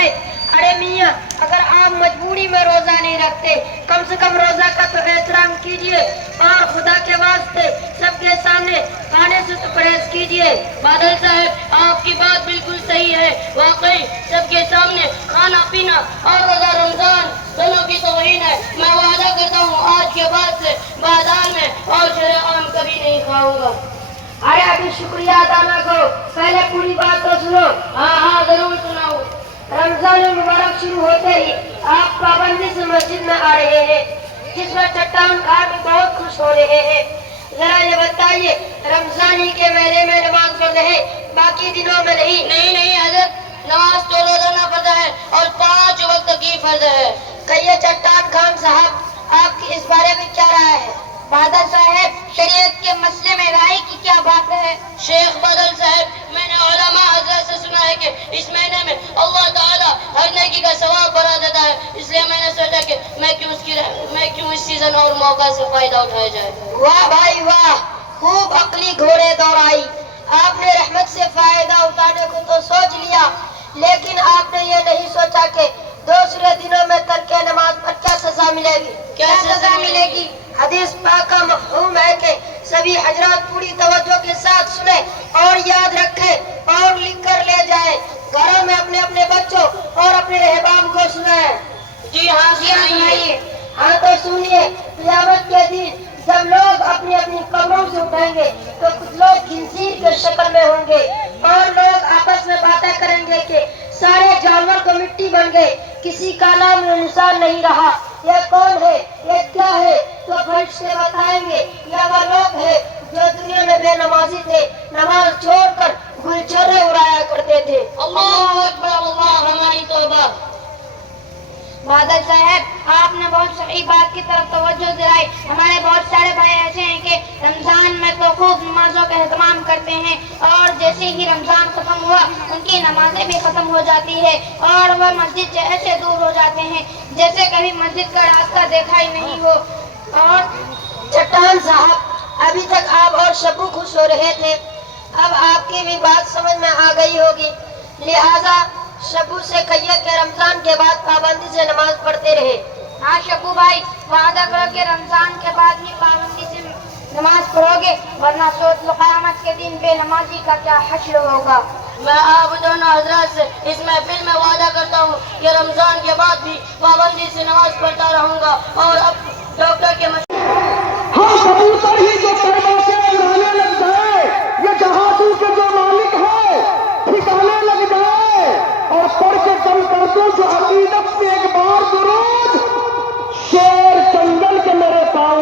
है। अरे मियाँ, अगर आप मजबूरी में रोजा नहीं रखते, कम से कम रोजा का तो एहतराम कीजिए और खुदा के वास्ते सबके सामने खाने से तो परहेज कीजिए। बादल साहब, आपकी बात बिल्कुल सही है। वाकई सबके सामने खाना पीना और रोजा रमजान दोनों की तौहीन है। मैं वादा करता हूँ आज के बाद से बाजार में और शरेआम कभी नहीं खाऊंगा। अरे अभी शुक्रिया अदा ना करो, पहले पूरी बात तो सुनो। हाँ, जरूर सुनाओ। रमजान मुबारक शुरू होते ही आप पाबंदी से मस्जिद में आ रहे हैं, जिसमें चट्टान घाट बहुत खुश हो रहे हैं। जरा ये बताइए, रमजान ही के महीने में नमाज पढ़ रहे, बाकी दिनों में नहीं? नहीं हजरत, नमाज तो रोजाना पढ़ता है और 5 वक्त की फर्ज है। कहिए चट्टान खान साहब, आपकी इस बारे में क्या राय है? बादल साहब, शरीयत के मसले में राय की क्या बात है? शेख बादल साहब, मैंने उलमा हजरत से सुना है कि इस महीने में अल्लाह ताला हर नेकी का सवाब बढ़ा देता है, इसलिए मैंने सोचा कि मैं क्यों इस सीजन और मौका से फायदा उठाया जाए। वाह भाई वाह, खूब अकली घोड़े दौड़ाई। आपने रहमत से फायदा उठाने को तो सोच लिया, लेकिन आपने ये नहीं सोचा कि दूसरे दिनों में तर्क नमाज पर क्या सजा मिलेगी। क्या सजा मिलेगी? हदीस पाक का मफ़हूम है कि सभी हजरात पूरी तवज्जो के साथ सुने और याद रखें और लिख कर ले जाए, घरों में अपने अपने बच्चों और अपने रहबाम को सुनाए। जी हाँ, सुनाइए। हाँ तो सुनिए, क़यामत के दिन जब लोग अपनी अपनी कब्रों से उठेंगे तो कुछ लोग खिंजीर के शक्ल में होंगे और लोग आपस में बातें करेंगे कि सारे जानवर तो मिट्टी बन गए, किसी का नाम इंसान नहीं रहा। ये कौन है, ये क्या है? तो फरिश्ते बताएंगे, ये वो लोग हैं जो दुनिया में बेनमाजी थे, नमाज छोड़कर गुलछर्रे उड़ाया करते थे। अल्लाहु अकबर, अल्लाह हमारी तौबा। बादल साहब, आपने बहुत सही बात की तरफ तवज्जो दिलाई। हमारे बहुत सारे भाई ऐसे हैं कि रमजान में तो खूब नमाजों का एहतमाम करते हैं और जैसे ही रमजान खत्म हुआ उनकी नमाजें भी खत्म हो जाती है और वह मस्जिद से ऐसे दूर हो जाते हैं जैसे कभी मस्जिद का रास्ता देखा ही नहीं हो। और चट्टान साहब, अभी तक आप और शब्बू खुश हो रहे थे, अब आपकी भी बात समझ में आ गई होगी, लिहाजा शब्बू से कहिए कि रमजान के बाद पाबंदी से नमाज पढ़ते रहे। हाँ शब्बू भाई, वादा करो कि रमजान के बाद ही पाबंदी से नमाज पढ़ोगे, वरना सोच लो क़यामत के दिन बेनमाजी का क्या हश्र होगा। मैं आप दोनों हजरत से इस महफिल में वादा करता हूँ कि रमजान के बाद भी पाबंदी से नमाज पढ़ता रहूँगा और अब डॉक्टर के हाँ, कबूतर ही जो परवासे उड़ाने लग जाए, ये जहाजों के जो मालिक है ठिकाने लग जाए और पढ़ के कल कर दो जो अकीदत में एक बार दुरूद, शेर जंगल के मेरे पाँव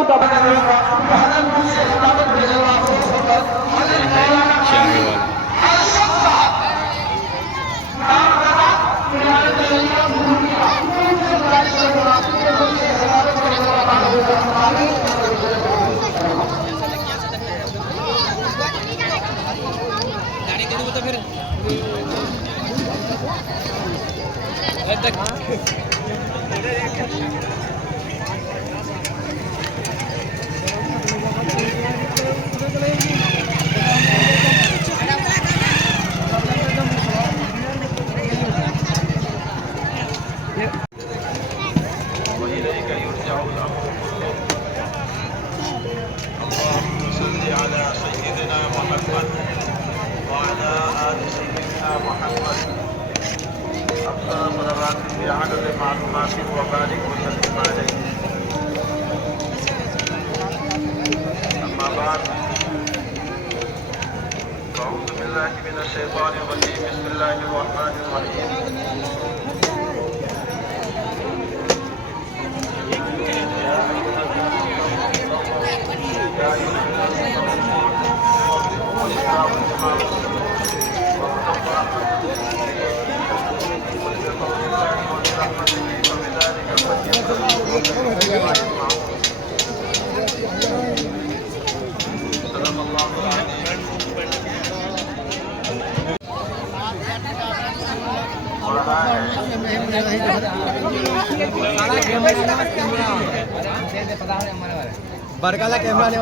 बरकाला कैमरा ले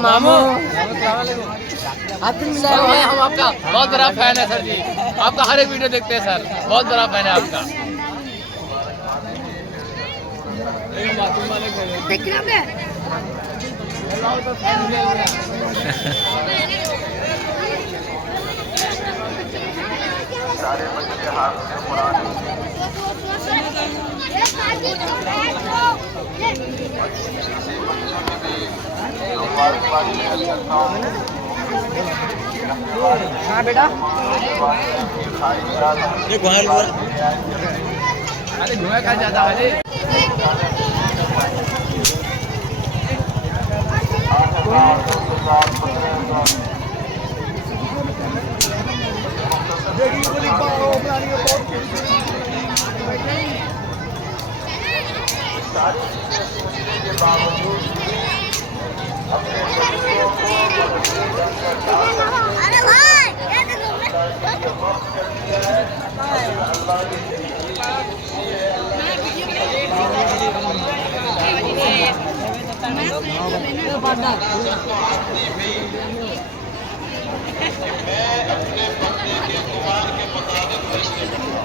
मामू। हम आपका बहुत बड़ा फैन है सर जी, आपका हर एक वीडियो देखते हैं सर, बहुत बड़ा फैन है आपका। हाँ बेटा अरे घुमा खा जाता है अरे भाई ये देखो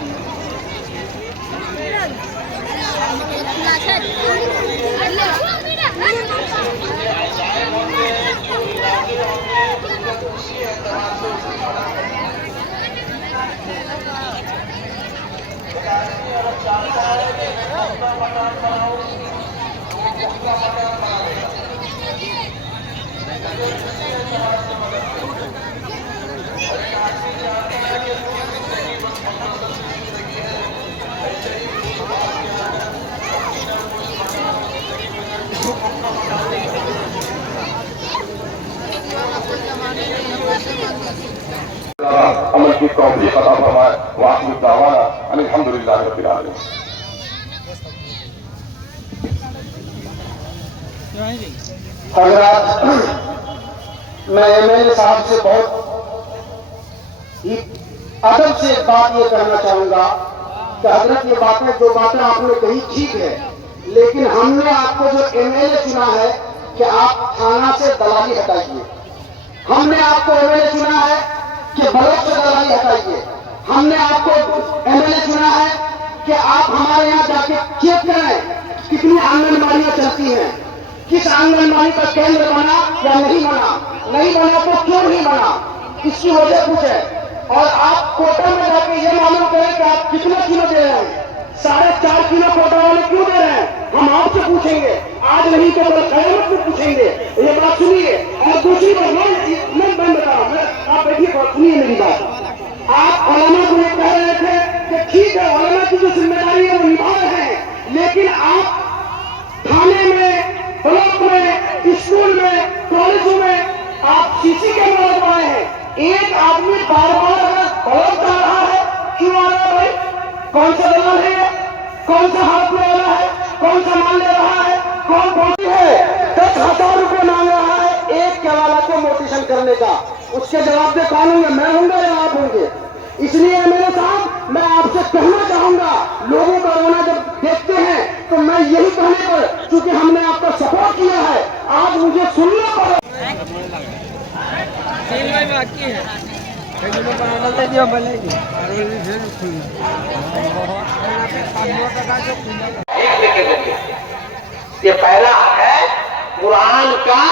अमल की तौफीक अता फरमाए। वाखिर दावाना अल्हम्दुलिल्लाहि रब्बिल आलमीन। हज़रात, मैं एमएलए साहब से बहुत ही अदब से एक बात ये करना चाहूंगा कि हजरत ये बातें जो बातें आपने कही ठीक है, लेकिन हमने आपको जो एमएलए चुना है कि आप थाना से दलाली हटाइए। हमने आपको एमएलए चुना है कि ब्लॉक से दलाली हटाइए। हमने आपको एमएलए चुना है कि आप हमारे यहाँ जाके चेक करें कितनी आंगनबाड़ियां चलती हैं, किस आंगनबाड़ी का केंद्र बना या नहीं बना, नहीं बना तो क्यों नहीं बना, इसकी वजह कुछ है। और आप कोटा में जाके ये मालूम करें कि आप कितना किलो दे रहे हैं, 4.5 किलो कोटा वाले क्यों दे रहे हैं, हम आपसे पूछेंगे, आज नहीं तो कल कयामत में पूछेंगे। ये बात सुनिए। और दूसरी बात मैं बता रहा हूँ, आप बैठिए, सुनिए मेरी बात। आप उलमा को ये कह रहे थे कि ठीक है उलमा की जो जिम्मेदारी है वो निभा रहे हैं, लेकिन आप थाने में, ब्लॉक में, स्कूल में, कॉलेजों में आप सीसी कैमरा लगवाए हैं। एक आदमी बार बार ब्लॉक जा रहा है, क्यों आ रहा है भाई? कौन सा दलाल है, कौन सा हाथ में वाला है, कौन सा माल ले रहा है, कौन कौन है? 10,000 रुपए मांग रहा है एक केवाला को मोटिशन करने का। उसके जवाब दे कौन होंगे? मैं होंगे या आप होंगे? इसलिए मेरे साथ मैं आपसे कहना चाहूंगा, लोगों का रोना जब देखते हैं तो मैं यही कहने पर, क्योंकि हमने आपका सपोर्ट किया है, आज मुझे सुनना पड़े। ये पहला है कुरान का,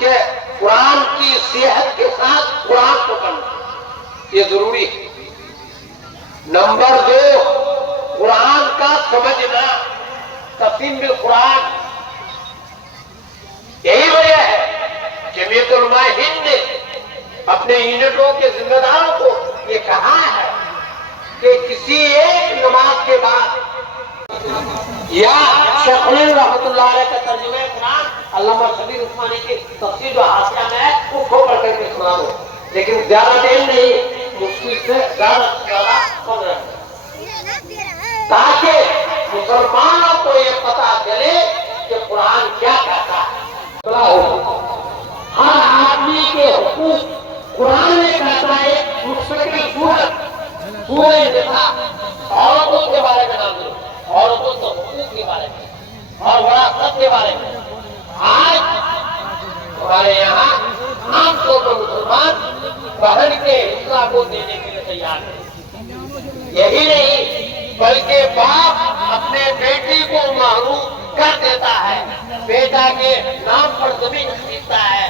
कि कुरान की सेहत के साथ कुरान को पढ़ना, ये जरूरी है। नंबर 2, कुरान का समझना, तफसील में कुरान। यही वजह है जमीयत उलमा हिंद ने अपने यूनिटों के जिम्मेदारों को ये कहा है कि किसी एक नमाज के बाद या शेख रहमतुल्लाह अलैह का तर्जुमे कुरान, अल्लामा शबीर उस्मानी की तफसीर जो हासिया में है वो खोल करके सुना दो, लेकिन ज्यादा देर नहीं, मुश्किल से ज्यादा सुन रहे, ताकि मुसलमानों को ये पता चले कि कुरान क्या कहता है। हर आदमी के हुकूक कुरान में कहता है। मुस्तकिल सूरह निसा औरतों के बारे में नाम लो, औरतों के हुकूक के बारे में और विरासत के बारे में। आज हमारे यहाँ आमतौर पर यही नहीं बल्कि बाप अपने बेटी को महरूम कर देता है, बेटा के नाम पर जमीन खरीदता है।